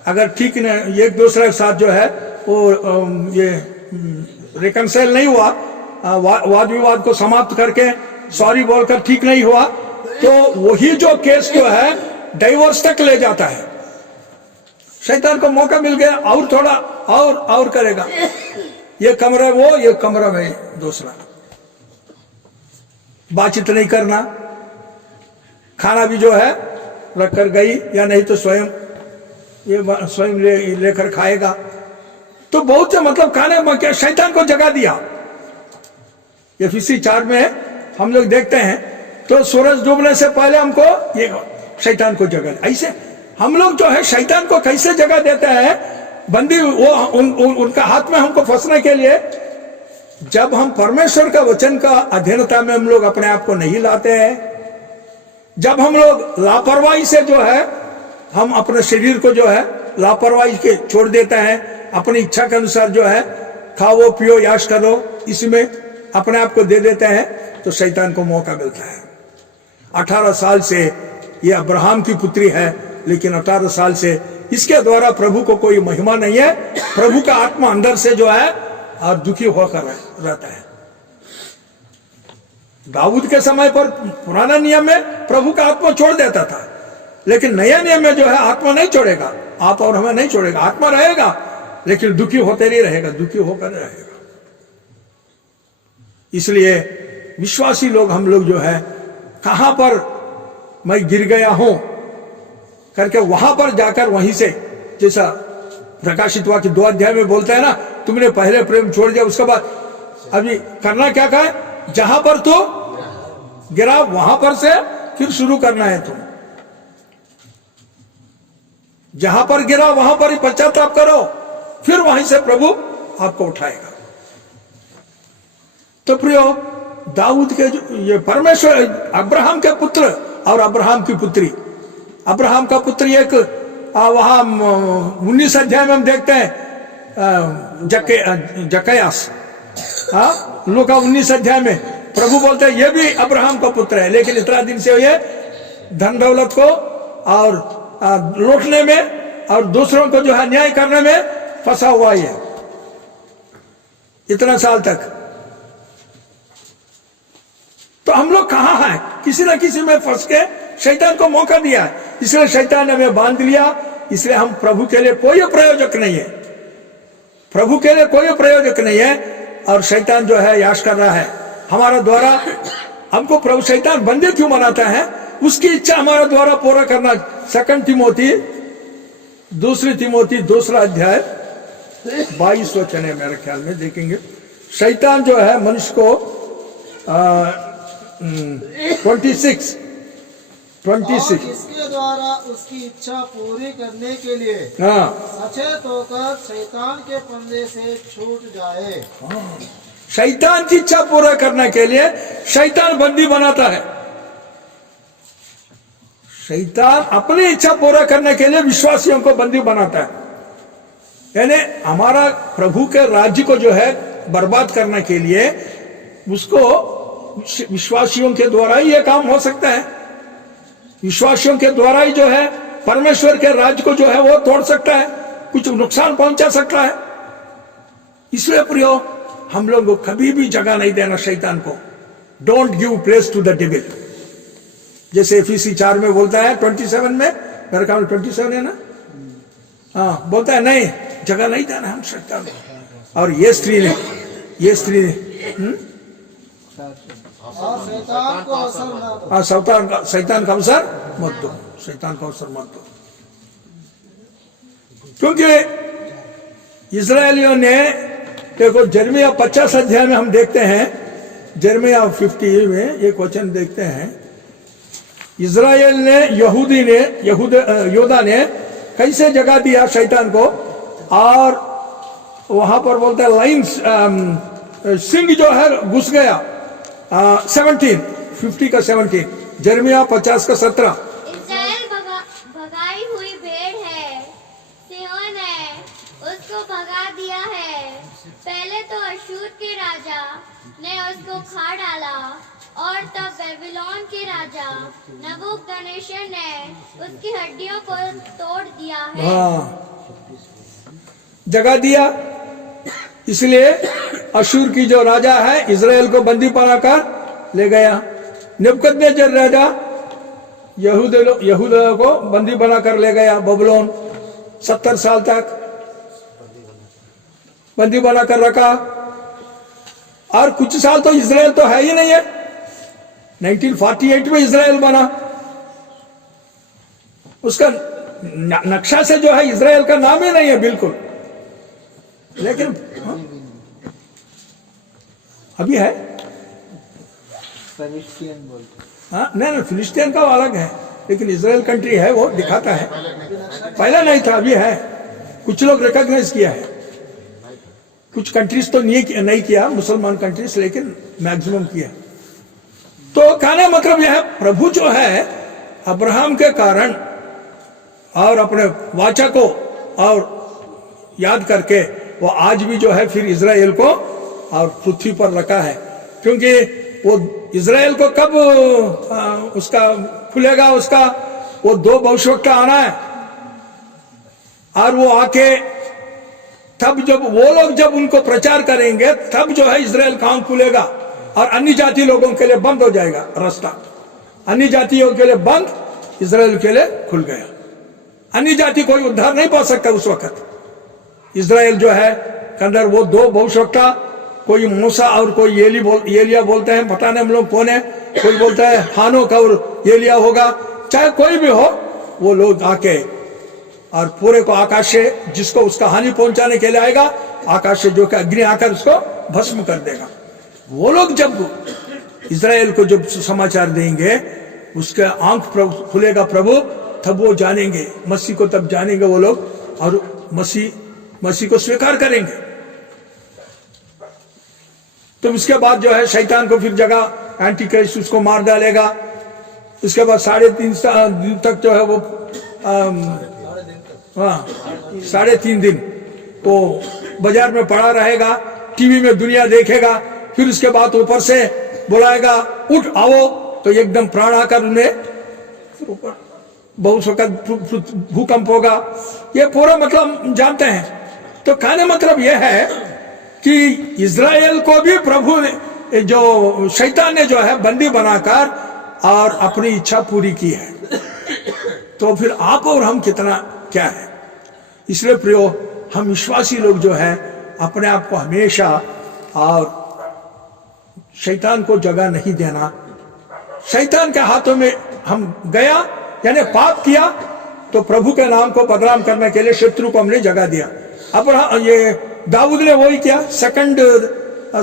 अगर ठीक नहीं, एक दूसरे के साथ जो है वो ये रिकंसाइल नहीं हुआ, वाद विवाद को समाप्त करके सॉरी बोलकर ठीक नहीं हुआ, तो वही जो केस जो है डाइवोर्स तक ले जाता है। शैतान को मौका मिल गया और थोड़ा और करेगा। ये कमरा वो, ये कमरा में दूसरा, बातचीत नहीं करना, खाना भी जो है रख कर गई या नहीं तो स्वयं लेकर खाएगा। तो बहुत से मतलब खाने में क्या शैतान को जगा दिया। एफिसी 4 में हम लोग देखते हैं तो सूरज डूबने से पहले हमको ये शैतान को जगा। ऐसे हम लोग जो है शैतान को कैसे जगह देते हैं, बंदी वो उनका हाथ में हमको फंसने के लिए। जब हम परमेश्वर का वचन का अधीनता में हम लोग अपने आप को नहीं लाते हैं, जब हम लोग लापरवाही से जो है हम अपने शरीर को जो है लापरवाही के छोड़ देते हैं, अपनी इच्छा के अनुसार जो है खाओ पियो याश करो, इसमें अपने आप को दे देते हैं, तो शैतान को मौका मिलता है। 18 साल से ये अब्राहम की पुत्री है, लेकिन 18 साल से इसके द्वारा प्रभु को कोई महिमा नहीं है। प्रभु का आत्मा अंदर से जो है और दुखी होकर रहता है। दाऊद के समय पर पुराना नियम में प्रभु का आत्मा छोड़ देता था, लेकिन नया नियम में जो है आत्मा नहीं छोड़ेगा, आप और हमें नहीं छोड़ेगा। आत्मा रहेगा लेकिन दुखी होते नहीं रहेगा, दुखी होकर रहेगा। इसलिए विश्वासी लोग हम लोग जो है कहां पर मैं गिर गया हूं करके वहां पर जाकर वहीं से, जैसा प्रकाशित वाक्य 2 अध्याय में बोलता है ना, तुमने पहले प्रेम छोड़ दिया, उसके बाद अभी करना क्या कहा है, जहां पर तो गिरा वहां पर से फिर शुरू करना है। तुम जहां पर गिरा वहां पर ही पश्चाताप करो, फिर वहीं से प्रभु आपको उठाएगा। तो प्रियो, दाऊद के ये परमेश्वर अब्राहम के पुत्र और अब्राहम की पुत्री, अब्राहम का पुत्र एक वहां 19 अध्याय में हम देखते हैं जकयास, लूका 19 अध्याय में प्रभु बोलते हैं ये भी अब्राहम का पुत्र है, लेकिन इतना दिन से ये धन दौलत को और लूटने में और दूसरों को जो है न्याय करने में फंसा हुआ है इतना साल तक। तो हम लोग कहां हैं, किसी न किसी में फंस के शैतान को मौका दिया है। इसलिए शैतान ने हमें बांध लिया इसलिए हम प्रभु के लिए कोई प्रयोजक नहीं है, प्रभु के लिए कोई प्रयोजक नहीं है। और शैतान जो है याश कर रहा है हमारा द्वारा, हमको प्रभु शैतान बंदे क्यों बनाता है, उसकी इच्छा हमारा द्वारा पूरा करना। 2 तिमोथी 2 अध्याय 22 वचन है मेरे ख्याल में, देखेंगे। शैतान जो है मनुष्य को 26 और इसके द्वारा उसकी इच्छा पूरी करने के लिए हाँ सचेत होकर शैतान के फंदे से छूट जाए। शैतान की इच्छा पूरा करने के लिए शैतान बंदी बनाता है। शैतान अपनी इच्छा पूरा करने के लिए विश्वासियों को बंदी बनाता है। यानी हमारा प्रभु के राज्य को जो है बर्बाद करने के लिए उसको विश्वासियों के द्वारा ही यह काम हो सकता है। विश्वासियों के द्वारा ही जो है परमेश्वर के राज्य को जो है वो तोड़ सकता है, कुछ नुकसान पहुंचा सकता है। इसलिए प्रियो, हम लोग को कभी भी जगह नहीं देना शैतान को। Don't give place to the devil, जैसे एफएसी 4 में बोलता है, 27 में, मेरे ख्याल में 27 है ना, हाँ, बोलता है नहीं, जगह नहीं देना हम शैतान को। और ये स्त्री ने और शैतान को अवसर न दो। हाँ, शैतान का अवसर मत दो, शैतान का अवसर मत दो। क्योंकि इजरायलियों ने, देखो यिर्मयाह 50 अध्याय में हम देखते हैं, यिर्मयाह 50 में एक वचन देखते हैं, इजराइल ने, यहूदा ने कैसे जगह दिया शैतान को। और वहां पर बोलता है लाइन्स, सिंह जो है घुस गया। 50 का 17, यिर्मयाह 50 का 17। इस्राएल भगाई हुई भेड़ है, सिय्योन है, उसको भगा दिया है। पहले तो अशूर के राजा ने उसको खा डाला, और तब बेबीलोन के राजा नबूकदनेस्सर ने उसकी हड्डियों को तोड़ दिया है। हाँ, जगह दिया। इसलिए अशूर की जो राजा है इजराइल को बंदी बनाकर ले गया। नबूकदनेस्सर राजा यहूदा को बंदी बनाकर ले गया बबुलोन। 70 साल तक बंदी बनाकर रखा। और कुछ साल तो इजराइल तो है ही नहीं है। 1948 में इजराइल बना। उसका नक्शा से जो है इजराइल का नाम ही नहीं है बिल्कुल। लेकिन अभी है, हाँ, नहीं, फिलिस्तीन का अलग है, लेकिन इजराइल कंट्री है, वो दिखाता है। पहले नहीं था, अभी है। कुछ लोग रिकॉग्नाइज किया है, कुछ कंट्रीज तो नहीं किया, मुसलमान कंट्रीज, लेकिन मैक्सिमम किया। तो कहने मतलब यह है, प्रभु जो है अब्राहम के कारण और अपने वाचा को और याद करके वो आज भी जो है फिर इजराइल को और पृथ्वी पर रखा है। क्योंकि वो इजराइल को कब उसका खुलेगा, उसका वो 2 भविष्यवक्ता आना है। और वो आके तब जब वो लोग जब उनको प्रचार करेंगे, तब जो है इजराइल काम खुलेगा और अन्य जाति लोगों के लिए बंद हो जाएगा रास्ता। अन्य जातियों के लिए बंद, इजराइल के लिए खुल गया। अन्य जाति कोई उद्धार नहीं पा सकता उस वक्त। इजराइल जो है अंदर वो 2 भविष्यवक्ता, कोई मूसा और कोई एलिया बोलते हैं, पता नहीं हम लोग कौन है। कोई बोलता है हानोक और एलिया होगा, चाहे कोई भी हो, वो लोग आके और पूरे को आकाश से, जिसको उसका हानि पहुंचाने के लिए आएगा, आकाश से जो कि अग्नि आकर उसको भस्म कर देगा। वो लोग जब इजराइल को जब समाचार देंगे, उसके आंख खुलेगा प्रभु, तब वो जानेंगे मसीह को, तब जानेंगे वो लोग और मसीह को स्वीकार करेंगे। तो उसके बाद जो है शैतान को फिर जगह एंटी क्राइस्ट उसको मार डालेगा। उसके बाद 3.5 दिन तक जो है वो 3.5 दिन तो बाजार में पड़ा रहेगा, टीवी में दुनिया देखेगा। फिर उसके बाद ऊपर से बुलाएगा, उठ आओ, तो एकदम प्राण आकर उन्हें ऊपर बहुत वक्त भूकंप होगा। ये पूरा मतलब जानते हैं। तो कहने मतलब यह है कि इजराइल को भी प्रभु ने, जो शैतान ने जो है बंदी बनाकर और अपनी इच्छा पूरी की है। तो फिर आप और हम कितना क्या है। इसलिए प्रियो, हम विश्वासी लोग जो है अपने आप को हमेशा और शैतान को जगह नहीं देना। शैतान के हाथों में हम गया यानी पाप किया तो प्रभु के नाम को बदनाम करने के लिए शत्रु को हमने जगह दिया। अब ये दाऊद ने वही किया। सेकंड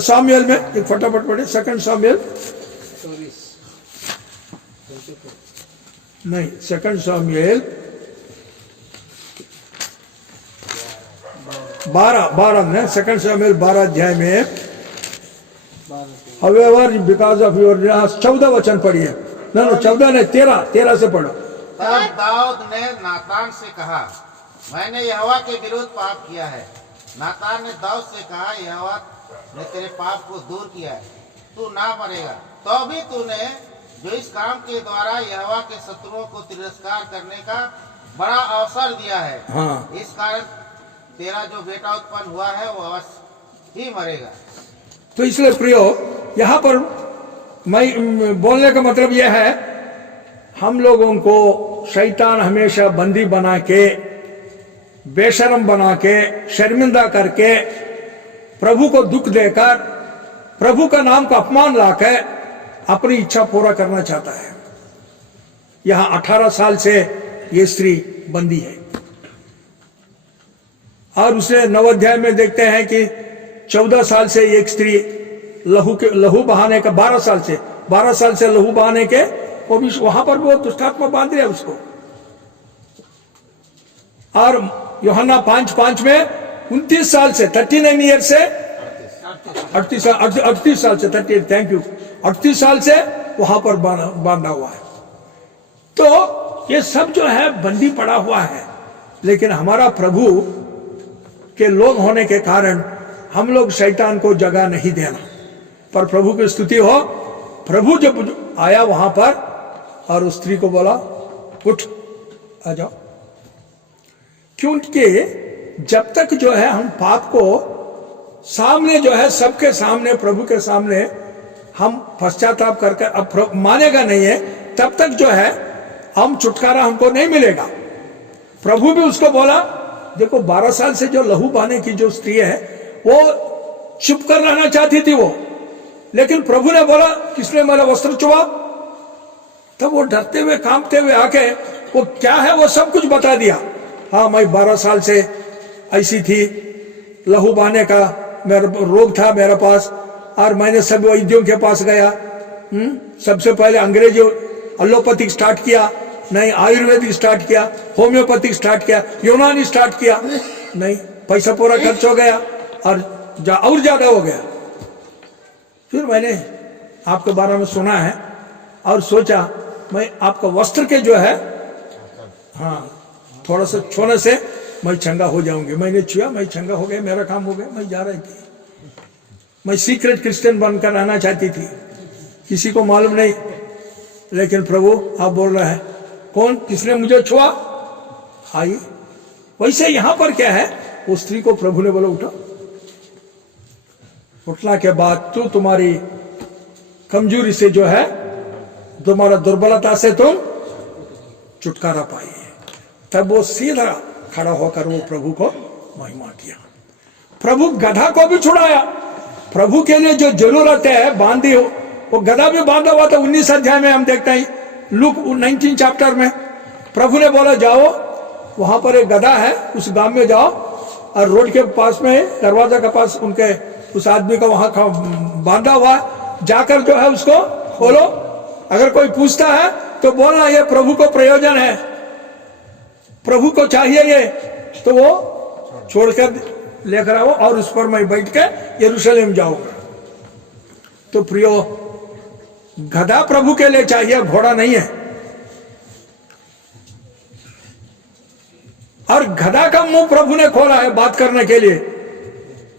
सामुएल में, एक फटाफट पढ़े, सेकंड सामुएल नहीं, सेकंड सामुएल 12 में, सेकंड सामुएल 12 अध्याय में, However, because of your 14 वचन पढ़िए। ना 14 नहीं, 13 से पढ़ो। तब दाऊद ने नातान से कहा, मैंने यहोवा के विरुद्ध पाप किया है। नातान ने दाऊद से कहा, यहोवा ने तेरे पाप को दूर किया है, तू ना मरेगा। तो भी तूने जो इस काम के द्वारा यहोवा के शत्रुओं को तिरस्कार करने का बड़ा अवसर दिया है, हाँ। इस कारण तेरा जो बेटा उत्पन्न हुआ है वो अवश्य ही मरेगा। तो इसलिए प्रियो, यहाँ पर मैं बोलने का मतलब यह है, हम लोगों को शैतान हमेशा बंदी बना के, बेशर्म बना के, शर्मिंदा करके, प्रभु को दुख देकर, प्रभु का नाम का अपमान लाकर अपनी इच्छा पूरा करना चाहता है। यहां 18 साल से ये स्त्री बंदी है और उसे 9 अध्याय में देखते हैं कि 14 साल से एक स्त्री लहू बहाने का 12 साल से लहू बहाने के, वो भी वहां पर वो दुष्टात्मा बांध रहे उसको। और यूहन्ना 5:5 में 29 साल से 39 ईयर से 38 साल से 38, थैंक यू, 38 साल से वहां पर बांधा हुआ है। तो ये सब जो है बंदी पड़ा हुआ है, लेकिन हमारा प्रभु के लोग होने के कारण हम लोग शैतान को जगह नहीं देना। पर प्रभु की स्तुति हो, प्रभु जब आया वहां पर और उस स्त्री को बोला, उठ आ जाओ। क्योंकि जब तक जो है हम पाप को सामने जो है सबके सामने, प्रभु के सामने हम पश्चाताप करके अब मानेगा नहीं है, तब तक जो है हम छुटकारा हमको नहीं मिलेगा। प्रभु भी उसको बोला, देखो 12 साल से जो लहू बहाने की जो स्त्री है वो चुप कर रहना चाहती थी वो, लेकिन प्रभु ने बोला, किसने मेरा वस्त्र छुआ? तब वो डरते हुए कांपते हुए आके वो क्या है वो सब कुछ बता दिया। हाँ, मैं 12 साल से ऐसी थी, लहू बहाने का मेरा रोग था मेरे पास, और मैंने सब वैद्यों के पास गया। सबसे पहले अंग्रेजी एलोपैथिक स्टार्ट किया, नहीं आयुर्वेदिक स्टार्ट किया, होम्योपैथिक स्टार्ट किया, यूनानी स्टार्ट किया, नहीं, पैसा पूरा खर्च हो गया और और ज्यादा हो गया। फिर मैंने आपके बारे में सुना है और सोचा मैं आपका वस्त्र के जो है, हाँ, थोड़ा सा छूने से मैं चंगा हो जाऊंगी। मैंने छुआ, मैं चंगा हो गया, मेरा काम हो गया। मैं जा रही थी, मैं सीक्रेट क्रिश्चियन बनकर रहना चाहती थी, किसी को मालूम नहीं, लेकिन प्रभु आप बोल रहे हैं, कौन, किसने मुझे छुआ? आई। वैसे यहां पर क्या है, उस स्त्री को प्रभु ने बोला, उठो। उठने के बाद तू तुम्हारी कमजोरी से जो है, तुम्हारा दुर्बलता से तुम छुटकारा पाई। तब वो सीधा खड़ा होकर वो प्रभु को महिमा किया। प्रभु गधा को भी छुड़ाया। प्रभु के लिए जो जरूरत है बांधी हो, वो गधा भी बांधा हुआ था। 19 अध्याय में हम देखते हैं, लूक 19 चैप्टर में प्रभु ने बोला, जाओ वहां पर एक गधा है, उस गांव में जाओ और रोड के पास में दरवाजा के पास उनके उस आदमी का वहां बांधा हुआ, जाकर जो है उसको खोलो। अगर कोई पूछता है तो बोलना ये प्रभु को प्रयोजन है, प्रभु को चाहिए ये, तो वो छोड़कर लेकर आओ और उस पर मैं बैठ के यरूशलेम जाऊंगा। तो प्रियो, गधा प्रभु के लिए चाहिए, घोड़ा नहीं है। और गधा का मुंह प्रभु ने खोला है बात करने के लिए,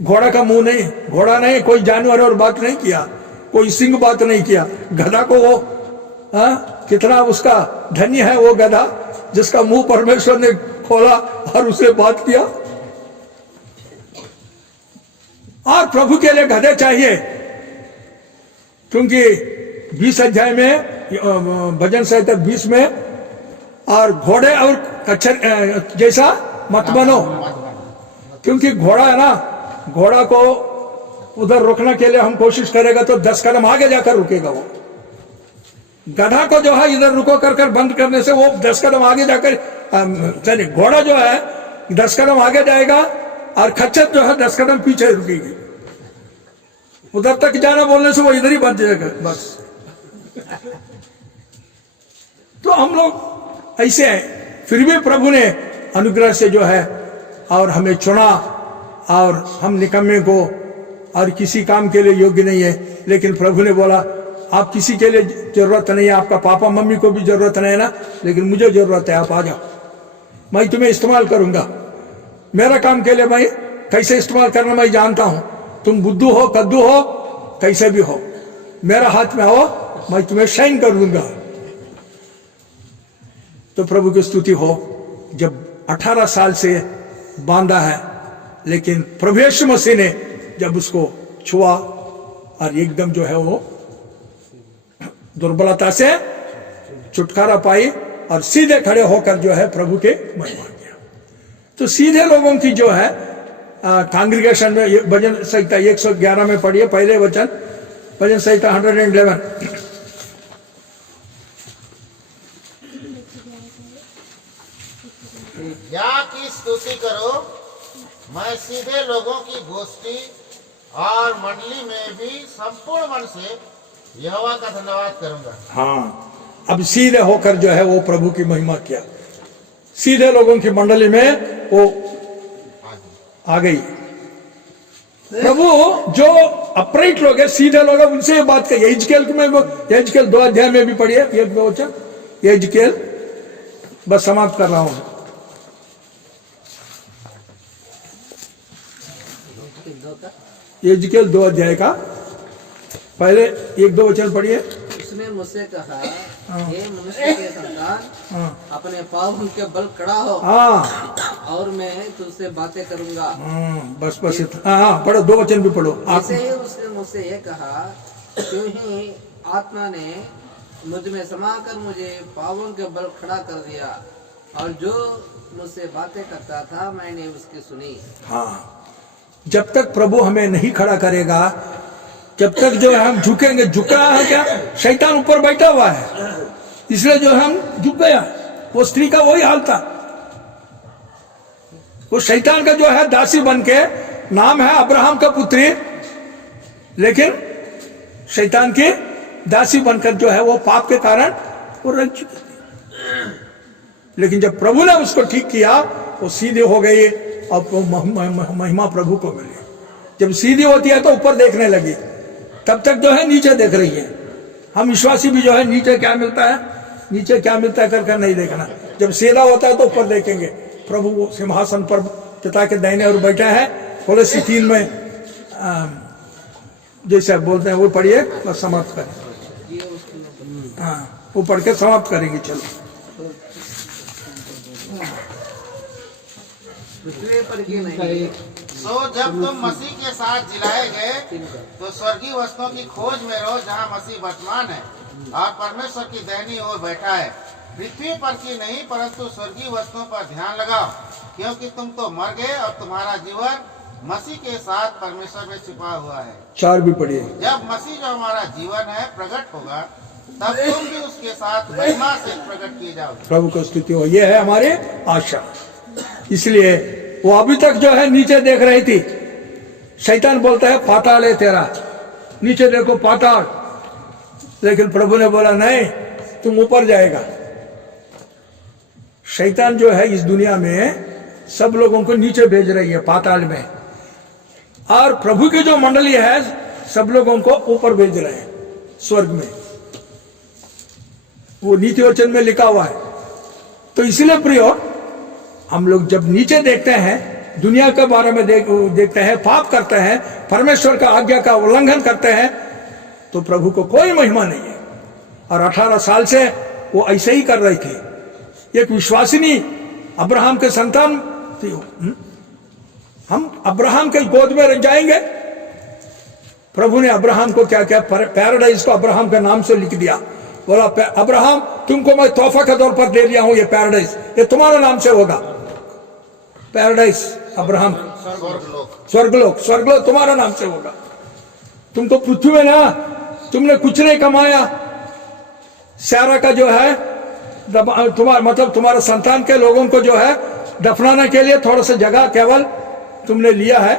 घोड़ा का मुंह नहीं। घोड़ा नहीं, कोई जानवर और बात नहीं किया, कोई सिंह बात नहीं किया। गधा को वो कितना उसका धन्य है वो गधा जिसका मुंह परमेश्वर ने खोला और उसे बात किया। और प्रभु के लिए गधे चाहिए, क्योंकि 20 अध्याय में भजन संहिता 20 में, और घोड़े और कच्छर जैसा मत बनो, क्योंकि घोड़ा है ना, घोड़ा को उधर रोकने के लिए हम कोशिश करेगा तो 10 कदम आगे जाकर रुकेगा वो। गधा को जो है इधर रुको कर कर बंद करने से वो 10 कदम आगे जाकर चलिए, घोड़ा जो है 10 कदम आगे जाएगा और खच्चर जो है 10 कदम पीछे रुकेगी। उधर तक जाना बोलने से वो इधर ही बंद जाएगा बस। तो हम लोग ऐसे हैं, फिर भी प्रभु ने अनुग्रह से जो है और हमें चुना, और हम निकम्मे को और किसी काम के लिए योग्य नहीं है, लेकिन प्रभु ने बोला आप किसी के लिए जरूरत नहीं है, आपका पापा मम्मी को भी जरूरत नहीं है ना, लेकिन मुझे जरूरत है, आप आ जाओ, मैं तुम्हें इस्तेमाल करूंगा। मेरा काम के लिए मैं कैसे इस्तेमाल करना मैं जानता हूं। तुम बुद्धू हो, कद्दू हो, कैसे भी हो, मेरा हाथ में आओ, मैं तुम्हें शाइन कर दूंगा। तो प्रभु की स्तुति हो, जब 18 साल से बांधा है, लेकिन प्रभु यीशु मसीह ने जब उसको छुआ और एकदम जो है वो दुर्बलता से छुटकारा पाई और सीधे खड़े होकर जो है प्रभु के महिमा किया। तो सीधे लोगों की जो है कांग्रेगेशन में भजन संहिता 111 में पढ़िए पहले वचन, भजन संहिता 111। या की स्तुति करो, मैं सीधे लोगों की गोष्ठी और मंडली में भी संपूर्ण मन से यहोवा का धन्यवाद करूंगा। हाँ, अब सीधे होकर जो है वो प्रभु की महिमा किया, सीधे लोगों की मंडली में वो आ गई। प्रभु जो अपराइट लोग है, सीधे लोग है, उनसे ये बात कही। यजकेल 2 अध्याय में भी पढ़िए, एक दो वचन यजकेल, बस समाप्त कर रहा हूं। यजकेल 2 अध्याय का पहले 1-2 वचन पढ़िए। उसने मुझसे कहा, हे मनुष्य के संतान, अपने पाँव के बल खड़ा हो, और मैं तुझसे बातें करूंगा। बस बस हाँ, पढ़ो 2 वचन भी पढ़ो। ऐसे ही उसने मुझसे ये कहा, क्यों ही आत्मा ने मुझ में समाकर मुझे पाँवों के बल खड़ा कर दिया, और जो मुझसे बातें करता था मैंने उसकी सुनी। हाँ, जब तक प्रभु हमें नहीं खड़ा करेगा, जब तक जो है हम झुकेंगे, झुक रहा है क्या, शैतान ऊपर बैठा हुआ है, इसलिए जो हम झुक गया। वो स्त्री का वही हाल था, वो शैतान का जो है दासी बन के, नाम है अब्राहम का पुत्री, लेकिन शैतान की दासी बनकर जो है वो पाप के कारण वो रह चुकी थी। लेकिन जब प्रभु ने उसको ठीक किया, वो सीधे हो गई और महिमा प्रभु को मिली। जब सीधी होती है तो ऊपर देखने लगी, तब तक जो है नीचे देख रही है। हम विश्वासी भी जो है नीचे क्या मिलता है, नीचे क्या मिलता है कर नहीं देखना। जब सीधा होता है तो ऊपर देखेंगे। प्रभु वो सिंहासन पर पिता के दाहिने और बैठा है। कोलोसी 3 में जैसे बोलते हैं वो पढ़िए, बस समाप्त करें। हाँ, वो पढ़ के समाप्त करेंगे। चलो, पृथ्वी पर की नहीं। सो जब तुम मसीह के साथ जिलाए गए तो स्वर्गीय वस्तुओं की खोज में रहो, जहाँ मसीह वर्तमान है और परमेश्वर की दाहिनी ओर बैठा है। पृथ्वी पर की नहीं परंतु स्वर्गीय वस्तुओं पर ध्यान लगाओ, क्योंकि तुम तो मर गए और तुम्हारा जीवन मसीह के साथ परमेश्वर में छिपा हुआ है। 4 भी पढ़िए। जब मसीह जो हमारा जीवन है प्रकट होगा, तब तुम भी उसके साथ महिमा से प्रकट किए जाओगे। प्रभु को स्तुति हो, ये है हमारी आशा। इसलिए वो अभी तक जो है नीचे देख रही थी। शैतान बोलता है पाताल है तेरा, नीचे देखो पाताल, लेकिन प्रभु ने बोला नहीं, तुम ऊपर जाएगा। शैतान जो है इस दुनिया में सब लोगों को नीचे भेज रही है, पाताल में, और प्रभु की जो मंडली है सब लोगों को ऊपर भेज रहे हैं, स्वर्ग में। वो नीति वचन में लिखा हुआ है। तो इसलिए प्रियो, हम लोग जब नीचे देखते हैं, दुनिया के बारे में देखते हैं, पाप करते हैं, परमेश्वर का आज्ञा का उल्लंघन करते हैं, तो प्रभु को कोई महिमा नहीं है। और 18 साल से वो ऐसे ही कर रही थी। एक विश्वासिनी अब्राहम के संतान थी। हम अब्राहम के गोद में रह जाएंगे। प्रभु ने अब्राहम को क्या क्या, पैराडाइज को अब्राहम के नाम से लिख दिया। बोला अब्राहम, तुमको मैं तोहफा के तौर पर दे दिया हूं, ये पैराडाइज, ये तुम्हारे नाम से होगा। पैराडाइस अब्राहम, स्वर्गलोक, स्वर्गलोक तुम्हारा नाम से होगा। तुमको पृथ्वी में ना तुमने कुछ नहीं कमाया। सारा का जो है तुम्हारा मतलब तुम्हारे संतान के लोगों को जो है दफनाने के लिए थोड़ा सा जगह केवल तुमने लिया है,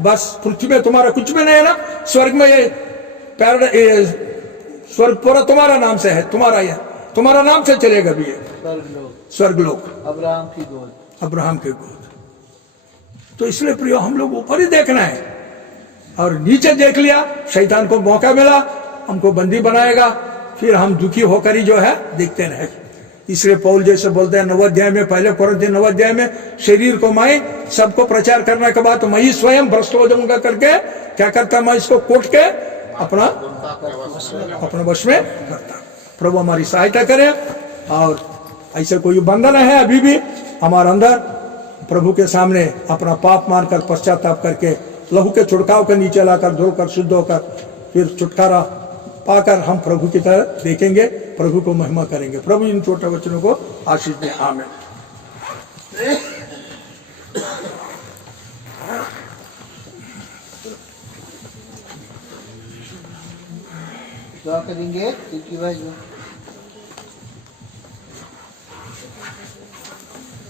बस। पृथ्वी में तुम्हारा कुछ भी नहीं है ना। स्वर्ग में ये स्वर्ग पूरा तुम्हारा नाम से है, तुम्हारा यह तुम्हारा नाम से चलेगा भी ये स्वर्गलोक, अब्राहम की गोद, अब्राहम के गोद। तो इसलिए प्रियो हम लोग ऊपर ही देखना है, और नीचे देख लिया शैतान को मौका मिला हमको बंदी बनाएगा, फिर हम दुखी होकर ही जो है देखते रहे। इसलिए पौल जैसे बोलते हैं 9 अध्याय में, पहले कोरिन्थियों 9 अध्याय में, शरीर को मैं सबको प्रचार करने के बाद तो मैं ही स्वयं भ्रष्ट हो जाऊंगा करके क्या करता, मैं इसको कोट के अपना वश में करता। प्रभु हमारी सहायता करे, और ऐसे कोई बंधन है अभी भी हमारे अंदर, प्रभु के सामने अपना पाप मानकर पश्चाताप करके लहू के छुड़काव के नीचे लाकर धोकर शुद्ध होकर फिर छुटकारा पाकर हम प्रभु की तरह देखेंगे, प्रभु को महिमा करेंगे। प्रभु इन छोटे वचनों को आशीष दे, आमीन। दुआ करेंगे क्योंकि भाई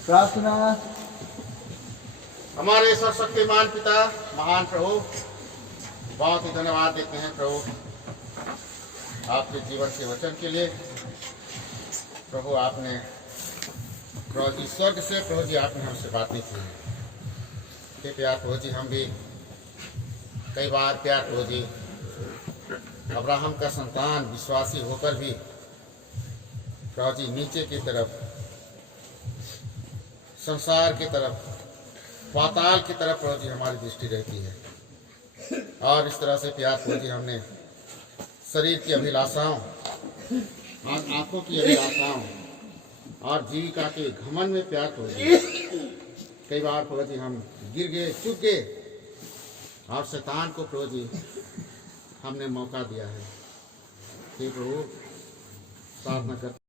प्रार्थना। हमारे सर्वशक्तिमान पिता, महान प्रभु, बहुत ही धन्यवाद देते हैं प्रभु आपके जीवन के वचन के लिए। प्रभु आपने प्रभु जी स्वर्ग से प्रभु जी आपने हमसे बातें की हैं। हे प्यार प्रभु जी, हम भी कई बार प्यार प्रभु जी अब्राहम का संतान विश्वासी होकर भी प्रभु जी नीचे की तरफ, संसार की तरफ, पाताल की तरफ प्रभु जी हमारी दृष्टि रहती है। और इस तरह से प्यार प्रभु जी हमने शरीर की अभिलाषाओं, आंखों की अभिलाषाओं और जीविका के घमंड में प्यार प्रभु जी कई बार प्रभु जी हम गिर गए, चुक गए, और शैतान को प्रभु जी हमने मौका दिया है। हे प्रभु, प्रार्थना करते